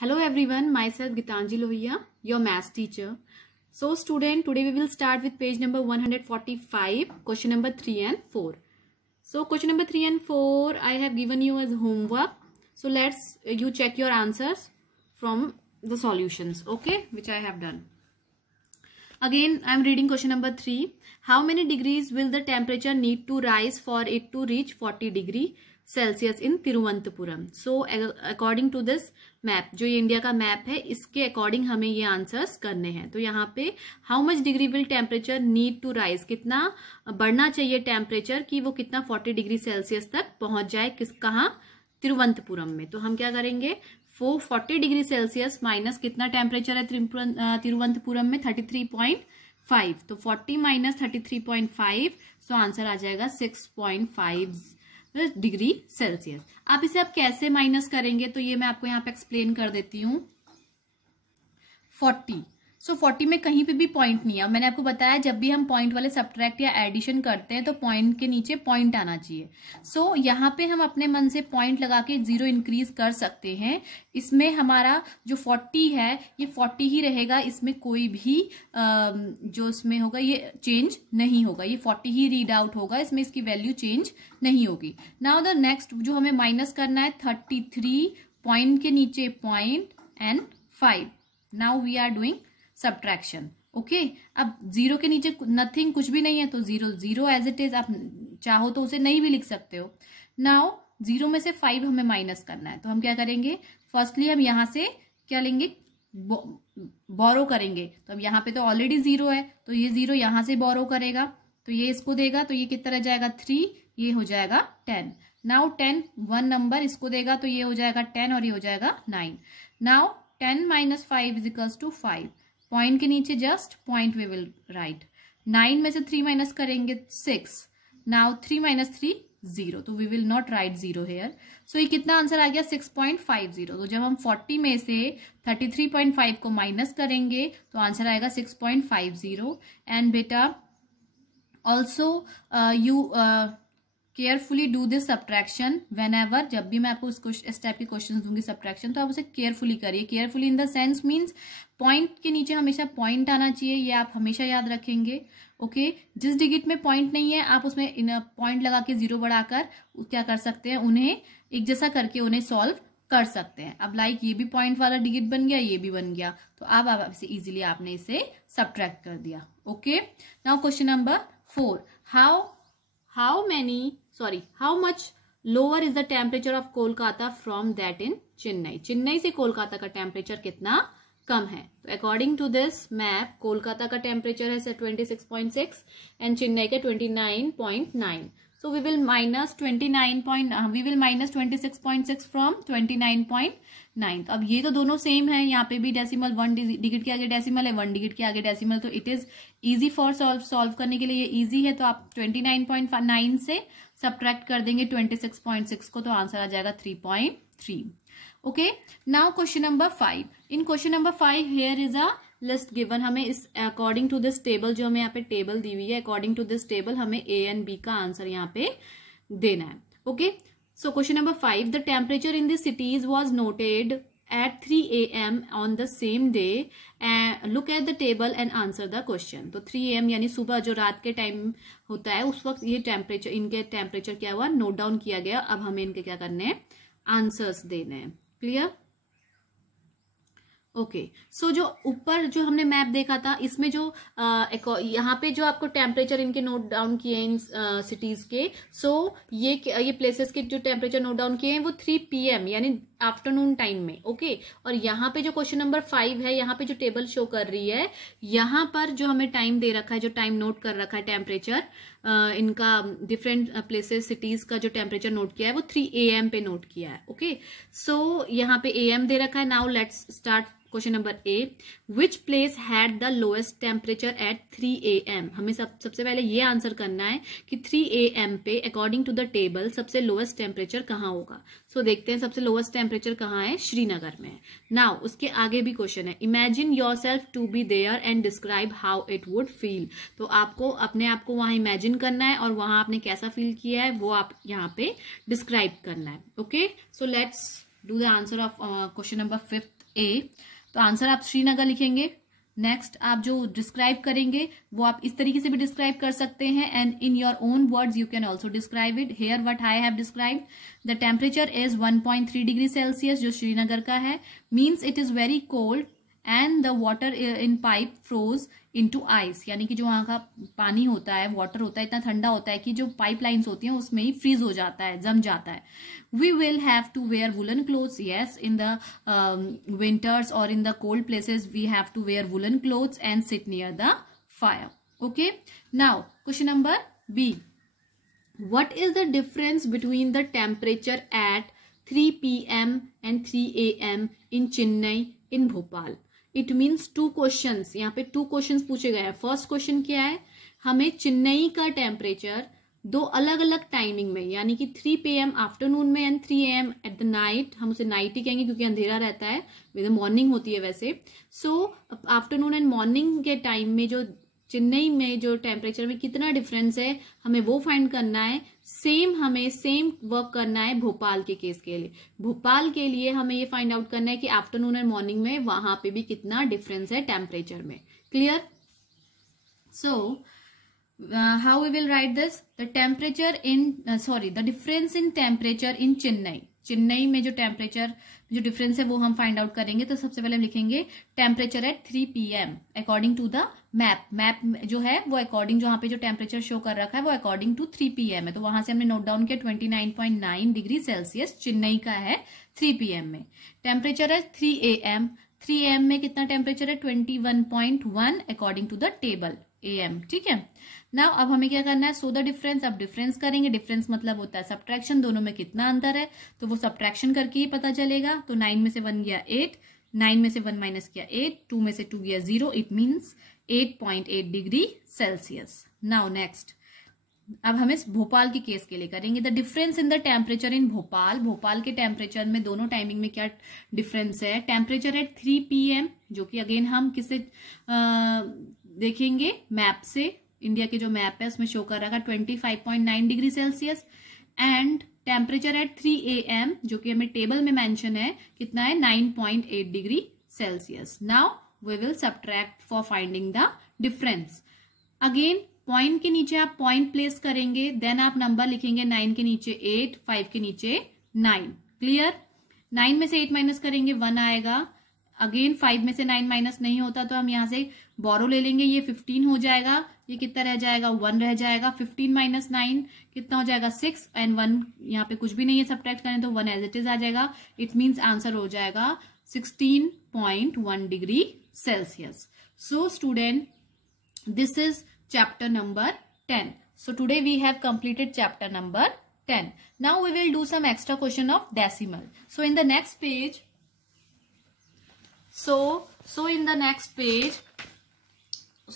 Hello everyone, myself Gitanjali Lohia, your maths teacher. So student, today we will start with page number 145, question number 3 and 4. So question number 3 and 4 I have given you as homework. So let's you check your answers from the solutions, okay, which I have done. Again, I am reading question number 3. How many degrees will the temperature need to rise for it to reach 40 degree Celsius in Thiruvananthapuram? So according to this map, जो ये India का map है, इसके according हमें ये answers करने हैं. तो यहाँ पे how much degree will temperature need to rise, कितना बढ़ना चाहिए टेम्परेचर कि वो कितना 40 डिग्री सेल्सियस तक पहुंच जाए, कहाँ, तिरुवनंतपुरम में. तो हम क्या करेंगे, 40 डिग्री सेल्सियस माइनस कितना टेम्परेचर है तिरुवनंतपुरम में, 33.5. तो 40 माइनस 33.5, सो आंसर आ जाएगा 6.5 डिग्री सेल्सियस. आप इसे आप कैसे माइनस करेंगे, तो ये मैं आपको यहाँ पे एक्सप्लेन कर देती हूँ. 40, सो 40 में कहीं पे भी पॉइंट नहीं है. मैंने आपको बताया जब भी हम पॉइंट वाले सब्ट्रैक्ट या एडिशन करते हैं तो पॉइंट के नीचे पॉइंट आना चाहिए. सो यहाँ पे हम अपने मन से पॉइंट लगा के 0 इंक्रीज कर सकते हैं. इसमें हमारा जो 40 है ये 40 ही रहेगा, इसमें कोई भी जो इसमें होगा ये चेंज नहीं होगा, ये 40 ही रीड आउट होगा, इसमें इसकी वैल्यू चेंज नहीं होगी. नाउ द नेक्स्ट जो हमें माइनस करना है 33, पॉइंट के नीचे point and 5. Now we are doing subtraction. Okay, अब 0 के नीचे नथिंग, कुछ भी नहीं है, तो 0 एज इट इज. आप चाहो तो उसे नहीं भी लिख सकते हो. नाउ 0 में से 5 हमें माइनस करना है, तो हम क्या करेंगे, फर्स्टली हम यहां से क्या लेंगे, बोरो करेंगे. तो अब यहाँ पे तो ऑलरेडी 0 है, तो ये 0 यहां से बोरो करेगा, तो ये इसको देगा, तो ये कितना रह जाएगा 3, ये हो जाएगा 10. नाउ 10 1 नंबर इसको देगा, तो ये हो जाएगा 10 और ये हो जाएगा 9. Now 10 minus 5 is equals to 5. Point के नीचे just point we will write. 9 में से 3 माइनस करेंगे 6. नाउ 3 माइनस 3 0, तो we will not write 0 here. So ये कितना आंसर आ गया 6.50. तो जब हम 40 में से 33.5 को माइनस करेंगे तो आंसर आएगा 6.50. एंड बेटा also you carefully do this subtraction whenever, जब भी मैं आपको इस टाइप के क्वेश्चन दूंगी सब्ट्रैक्शन, तो आप उसे केयरफुली करिए. Carefully in the sense means point के नीचे हमेशा पॉइंट आना चाहिए, ये आप हमेशा याद रखेंगे. ओके, जिस डिजिट में पॉइंट नहीं है आप उसमें पॉइंट लगा के 0 बढ़ाकर क्या कर सकते हैं, उन्हें एक जैसा करके उन्हें सॉल्व कर सकते हैं. अब लाइक ये भी पॉइंट वाला डिजिट बन गया, ये भी बन गया, तो अब आप इसे इजीली आपने इसे सब्ट्रैक्ट कर दिया. Okay, now question number 4. How much lower is the temperature of Kolkata from that in Chennai? Chennai से कोलकाता का टेम्परेचर कितना कम है. तो according to this map Kolkata का टेम्परेचर है 26.6 एंड चेन्नई का 29.9. So we will minus 26.6 from 29.9. तो अब ये तो दोनों सेम है, यहाँ पे भी डेसिमल 1 डिजिट के आगे डेसिमल है, 1 डिजिट के आगे डेसिमल, तो it is easy for solve करने के लिए, ये इजी है. तो आप 29.9 से सब्ट्रैक्ट कर देंगे 26.6 को, तो आंसर आ जाएगा 3.3. Okay, now question number 5. In question number 5 here is a list given. हमें इस अकॉर्डिंग टू दिस टेबल, जो हमें यहाँ पे टेबल दी हुई है, अकॉर्डिंग टू दिस टेबल हमें ए एंड बी का आंसर यहाँ पे देना है. Okay, so question number 5. The temperature in this cities was noted at 3 AM on the same day. Look at the table and answer the question. तो 3 AM यानी सुबह जो रात के टाइम होता है उस वक्त ये टेम्परेचर, इनके टेम्परेचर क्या हुआ, नोट डाउन किया गया. अब हमें इनके क्या करने हैं, आंसर्स देने हैं. क्लियर? ओके, सो जो ऊपर जो हमने मैप देखा था इसमें जो यहाँ पे जो आपको टेम्परेचर इनके नोट डाउन किए हैं इन सिटीज के, सो ये प्लेसेस के जो टेम्परेचर नोट डाउन किए हैं वो 3 PM यानी आफ्टरनून टाइम में. ओके, और यहाँ पे जो क्वेश्चन नंबर 5 है, यहाँ पे जो टेबल शो कर रही है, यहाँ पर जो हमें टाइम दे रखा है, जो टाइम नोट कर रखा है टेम्परेचर इनका डिफरेंट प्लेसेस सिटीज का जो टेम्परेचर नोट किया है वो 3 AM पे नोट किया है. ओके, सो यहाँ पे AM दे रखा है. Now let's start question number A. Which place had the lowest temperature at 3 AM? हमें सबसे पहले ये आंसर करना है कि 3 AM पे अकॉर्डिंग टू द टेबल सबसे लोएस्ट टेम्परेचर कहाँ होगा. सो देखते हैं सबसे लोएस्ट टेम्परेचर कहाँ है, श्रीनगर में है. नाउ उसके आगे भी क्वेश्चन है, imagine yourself to be there and describe how it would feel. तो आपको अपने आप को वहां इमेजिन करना है और वहां आपने कैसा फील किया है वो आप यहाँ पे डिस्क्राइब करना है. Okay, so let's do the answer of question number 5 ए। तो आंसर आप श्रीनगर लिखेंगे। नेक्स्ट आप जो डिस्क्राइब करेंगे वो आप इस तरीके से भी डिस्क्राइब कर सकते हैं, and in your own words you can also describe it. Here what I have described, the temperature is 1.3 degree Celsius, जो श्रीनगर का है, means it is very cold and the water in pipe froze into ice, यानी कि जो वहां का पानी होता है, वाटर होता है, इतना ठंडा होता है कि जो पाइपलाइंस होती हैं उसमें ही फ्रीज हो जाता है, जम जाता है। We will have to wear woollen clothes, yes, in the winters और in the cold places we have to wear woollen clothes and sit near the fire. Okay, now question number B, what is the difference between the temperature at 3 p.m. and 3 a.m. in Chennai in Bhopal? It means two questions, यहाँ पे two questions पूछे गए हैं। First question क्या है, हमें चेन्नई का temperature दो अलग अलग टाइमिंग में, यानी कि 3 p.m. आफ्टरनून में and 3 a.m. At the night, हम उसे नाइट ही कहेंगे क्योंकि अंधेरा रहता है, मॉर्निंग होती है वैसे। सो आफ्टरनून एंड मॉर्निंग के टाइम में जो चेन्नई में जो टेम्परेचर में कितना डिफरेंस है, हमें वो फाइंड करना है। हमें सेम वर्क करना है भोपाल के केस के लिए। भोपाल के लिए हमें ये फाइंड आउट करना है कि आफ्टरनून एंड मॉर्निंग में वहां पे भी कितना डिफरेंस है टेम्परेचर में। Clear? So how we will write this, the temperature in the difference in temperature in Chennai. Chennai में जो टेम्परेचर जो डिफरेंस है वो हम फाइंड आउट करेंगे। तो सबसे पहले हम लिखेंगे temperature at 3 p.m. According to the map. Map जो है वो अकॉर्डिंग, जो यहाँ पे जो टेम्परेचर शो कर रखा है वो अकॉर्डिंग टू 3 p.m. है। तो वहां से हमने नोट डाउन किया 29.9 डिग्री सेल्सियस चेन्नई का है 3 p.m. में। टेम्परेचर है 3 a.m. 3 a.m. में कितना टेम्परेचर है 21.1 according to the table am। ठीक है, नाउ अब हमें क्या करना है, सो द डिफरेंस। अब डिफरेंस करेंगे, डिफरेंस मतलब होता है सब्ट्रैक्शन, दोनों में कितना अंतर है तो वो सब्ट्रैक्शन करके ही पता चलेगा। तो 9 में से 1 गया 8, 9 में से 1 माइनस किया 8, 2 में से 2 गया 0, it means 8.8 degree Celsius. Now next, अब हमें भोपाल के केस के लिए करेंगे। The difference in the temperature इन भोपाल। भोपाल के टेम्परेचर में दोनों टाइमिंग में क्या डिफरेंस है, टेम्परेचर एट 3 p.m. जो कि अगेन हम किससे देखेंगे, मैप से। इंडिया के जो मैप है उसमें शो कर रखा 25.9 degree Celsius, and temperature at 3 a.m. जो कि हमें टेबल में मेंशन है कितना है 9.8 degree Celsius. Now we will subtract for finding the difference. Again point के नीचे आप पॉइंट प्लेस करेंगे, देन आप नंबर लिखेंगे 9 के नीचे 8, 5 के नीचे 9। क्लियर? 9 में से 8 माइनस करेंगे 1 आएगा। अगेन 5 में से 9 माइनस नहीं होता तो हम यहां से बोरो ले लेंगे, ये 15 हो जाएगा। ये कितना रह जाएगा, 1 रह जाएगा। 15 माइनस 9 कितना हो जाएगा 6, एंड 1 यहाँ पे कुछ भी नहीं है सब्ट्रैक्ट करें तो 1 एज इट इज आ जाएगा। इट मीन्स आंसर हो जाएगा 16.1 degree Celsius. So student, this is chapter number 10. So today we have completed chapter number 10. Now we will do some extra question of decimal. So in the next page,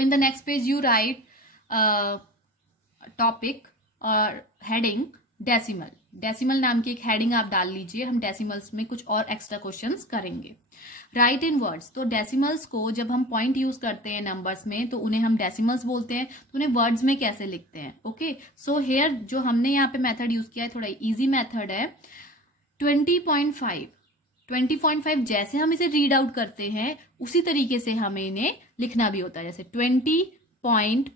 in the next page you write topic or heading decimal. Decimal नाम की एक heading आप डाल लीजिए, हम decimals में कुछ और एक्स्ट्रा क्वेश्चंस करेंगे। राइट इन वर्ड्स, तो डेसिमल्स को जब हम पॉइंट यूज करते हैं नंबर्स में तो उन्हें हम डेसिमल्स बोलते हैं, तो उन्हें वर्ड्स में कैसे लिखते हैं। ओके, सो हेयर जो हमने यहाँ पे मेथड यूज किया है थोड़ा इजी मेथड है। 20.5 जैसे हम इसे रीड आउट करते हैं उसी तरीके से हमें इन्हें लिखना भी होता है, जैसे 20.5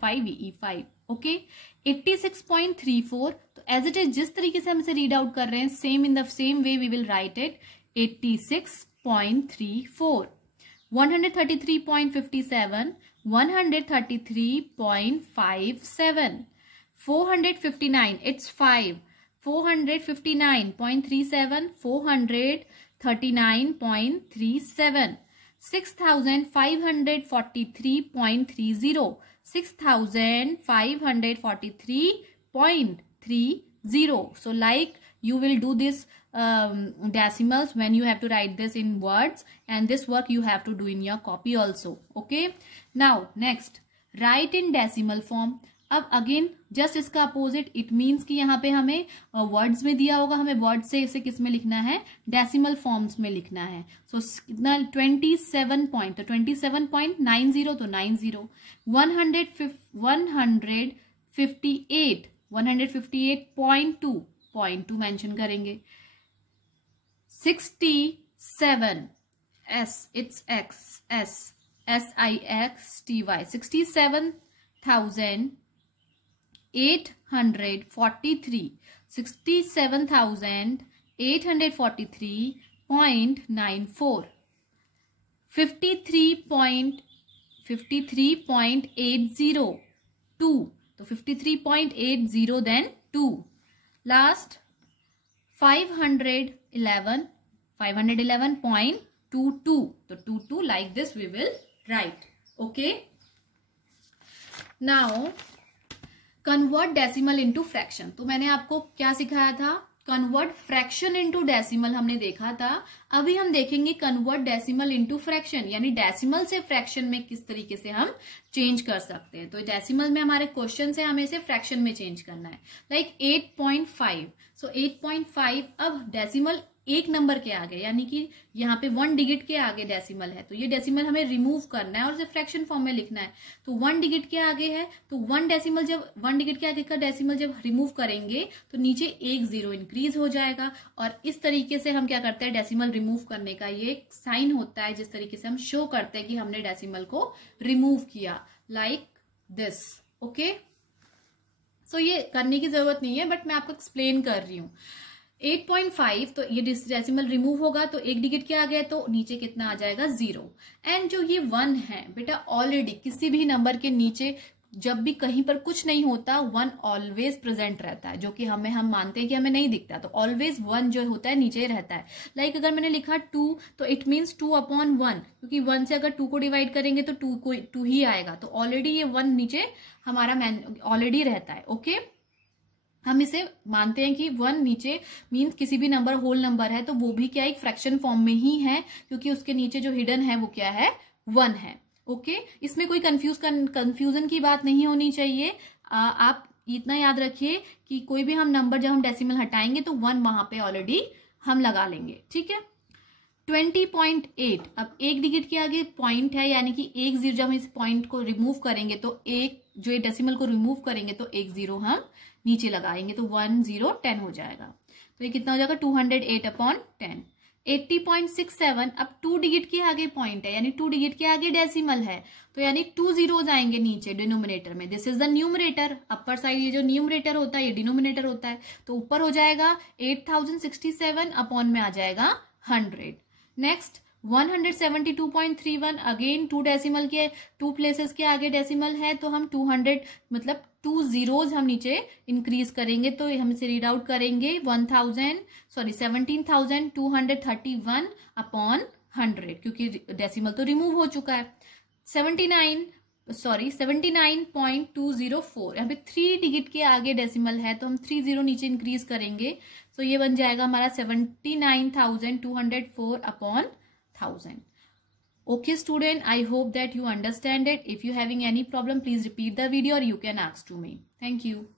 FIVE। ओके, 86.34, तो एज इट इज जिस तरीके से हम इसे रीड आउट कर रहे हैं same in the same way we will write it 86.34। 133.57, 133.57। 459, it's 5, 459.37, 439.37। 6,543.30, 6,543.30. So like you will do this decimals when you have to write this in words, and this work you have to do in your copy also. Okay, now next write in decimal form. अब again just इसका opposite, it means कि यहाँ पे हमें words में दिया होगा, हमें वर्ड से इसे किस में लिखना है, डेसिमल फॉर्म्स में लिखना है। सो 27 पॉइंट, तो 27.90 तो 90, 158.2 मेंशन करेंगे, 67 S it's X S SIXTY 67,843 67,843.94 53.802 तो 53.80 देन 2 लास्ट 511.22 तो 22 like this we will write. Okay, now convert decimal into fraction. तो मैंने आपको क्या सिखाया था? कन्वर्ट फ्रैक्शन इनटू डेसिमल हमने देखा था. अभी हम देखेंगे कन्वर्ट डेसिमल इनटू फ्रैक्शन, यानी डेसिमल से फ्रैक्शन में किस तरीके से हम चेंज कर सकते हैं. तो डेसिमल में हमारे क्वेश्चन से हमें इसे फ्रैक्शन में चेंज करना है. लाइक 8.5. सो 8.5 अब डेसिमल एक नंबर के आगे, यानी कि यहाँ पे 1 डिजिट के आगे डेसिमल है, तो ये डेसिमल हमें रिमूव करना है और इसे फ्रैक्शन फॉर्म में लिखना है. तो 1 डिजिट के आगे है, तो 1 डिजिट के आगे का डेसिमल जब रिमूव करेंगे तो नीचे एक 0 इंक्रीज हो जाएगा. और इस तरीके से हम क्या करते हैं, डेसिमल रिमूव करने का ये एक साइन होता है जिस तरीके से हम शो करते हैं कि हमने डेसिमल को रिमूव किया, लाइक दिस. ओके, सो ये करने की जरूरत नहीं है, बट मैं आपको एक्सप्लेन कर रही हूँ. 8.5 तो ये डेसिमल रिमूव होगा तो एक डिजिट के आ गया तो नीचे कितना आ जाएगा 0. एंड जो ये 1 है बेटा, ऑलरेडी किसी भी नंबर के नीचे जब भी कहीं पर कुछ नहीं होता 1 ऑलवेज प्रेजेंट रहता है, जो कि हम मानते हैं कि हमें नहीं दिखता. तो ऑलवेज 1 जो होता है नीचे रहता है. लाइक अगर मैंने लिखा 2 तो इट मीन्स 2/1, क्योंकि 1 से अगर 2 को डिवाइड करेंगे तो 2 ही आएगा. तो ऑलरेडी ये 1 नीचे हमारा ऑलरेडी रहता है. ओके, हम इसे मानते हैं कि 1 नीचे मीन्स किसी भी नंबर होल नंबर है तो वो भी क्या एक फ्रैक्शन फॉर्म में ही है, क्योंकि उसके नीचे जो हिडन है वो क्या है, 1 है. ओके, इसमें कोई कंफ्यूजन की बात नहीं होनी चाहिए. आप इतना याद रखिए कि कोई भी हम नंबर जब हम डेसिमल हटाएंगे तो 1 वहां पे ऑलरेडी हम लगा लेंगे. ठीक है. 20.8 अब एक डिजिट के आगे पॉइंट है, यानी कि एक 0 जब हम इस पॉइंट को रिमूव करेंगे तो एक जो ये डेसिमल को रिमूव करेंगे तो एक 0 हम नीचे लगाएंगे तो 1 0 10 हो जाएगा. तो ये कितना हो जाएगा 208/10. 80.67 अब 2 डिजिट के आगे पॉइंट है, यानी 2 डिजिट के आगे डेसिमल है, तो यानी 2 zeros आएंगे नीचे डिनोमिनेटर में. This is the numerator. Upper side ये जो न्यूमरेटर होता है ये डिनोमिनेटर होता है. तो ऊपर हो जाएगा 8067 अपॉन में आ जाएगा 100. नेक्स्ट 172.31 अगेन 2 डेसिमल के 2 प्लेसेस के आगे डेसिमल है, तो हम 200 मतलब 2 zeros हम नीचे इंक्रीज करेंगे. तो हम इसे रीड आउट करेंगे 17,231 अपॉन 100, क्योंकि डेसिमल तो रिमूव हो चुका है. 79.204 यहाँ पे 3 डिजिट के आगे डेसिमल है तो हम 3 0 नीचे इंक्रीज करेंगे. तो ये बन जाएगा हमारा 79,204 upon 1000. Okay student, I hope that you understand it. If you having any problem, please repeat the video or you can ask to me. Thank you.